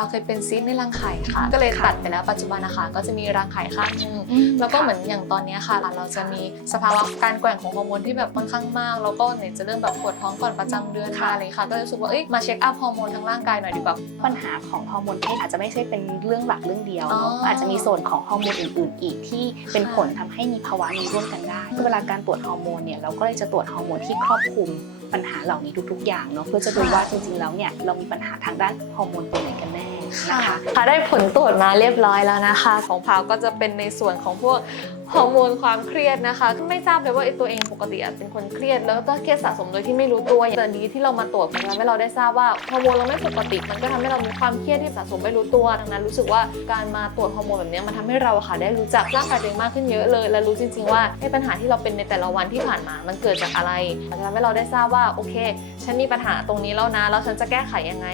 พาวเคยเป็นซีสต์ในรังไข่ค่ะ ก็เลยตัดไปแล้วปัจจุบันนะคะ ก็จะมีรังไข่ข้างหนึงแล้วก็เหมือนอย่างตอนเนี้ยค่ะเราจะมีสภาวะการแกว่งของฮอร์โมนที่แบบค่อนข้างมาก แล้วก็เนี่ยจะเริ่มแบบปวดท้องก่อนประจำเดือนมาอะไรค่ะ ก็เลยรู้สึกว่าเอ้ยมาเช็คอัพฮอร์โมนทั้งร่างกายหน่อยดีกว่าปัญหาของฮอร์โมนเพศอาจจะไม่ใช่เป็นเรื่องหลักเรื่องเดียวเนอะอ๋อออาจจะมีส่วนของฮอร์โมนอื่น ๆ อีกที่เป็นผลทำให้มีภาวะนี้ร่วมกันได้คือเวลาการตรวจฮอร์โมนเนี่ยเราก็เลยจะตรวจฮอร์โมนที่ครอบคลุม ปัญหาเหล่านี้ทุก ๆ อย่างเนาะเพื่อจะดูว่าจริง ๆ แล้วเนี่ยเรามีปัญหาทางด้านฮอร์โมนตัวไหนกันแน่นะคะค่ะได้ผลตรวจมาเรียบร้อยแล้วนะคะ ของพาวก็จะเป็นในส่วนของพวกฮอร์โมนความเครียดนะคะไม่ทราบเลยว่าไอ้ตัวเองปกติอะเป็นคนเครียด แล้วก็เครียดสะสมโดยที่ไม่รู้ตัวอย่างนี้ที่เรามาตรวจมันทำให้เราได้ทราบว่าฮอร์โมนเราไม่ปกติ มันก็ทำให้เรามีความเครียดที่สะสมไม่รู้ตัวดังนั้นรู้สึกว่าการมาตรวจฮอร์โมนแบบเนี้ยมันทำให้เราอะค่ะได้รู้จักร่างกายตัวเองมากขึ้นเยอะเลย และรู้จริง ๆ ว่าไอ้ปัญหาที่เราเป็นในแต่ละวันที่ผ่านมา มันเกิดจากอะไรมันจะทำให้เราได้ทราบว่าโอเค ฉันมีปัญหาตรงนี้แล้วนะ แล้วฉันจะแก้ไขยังไง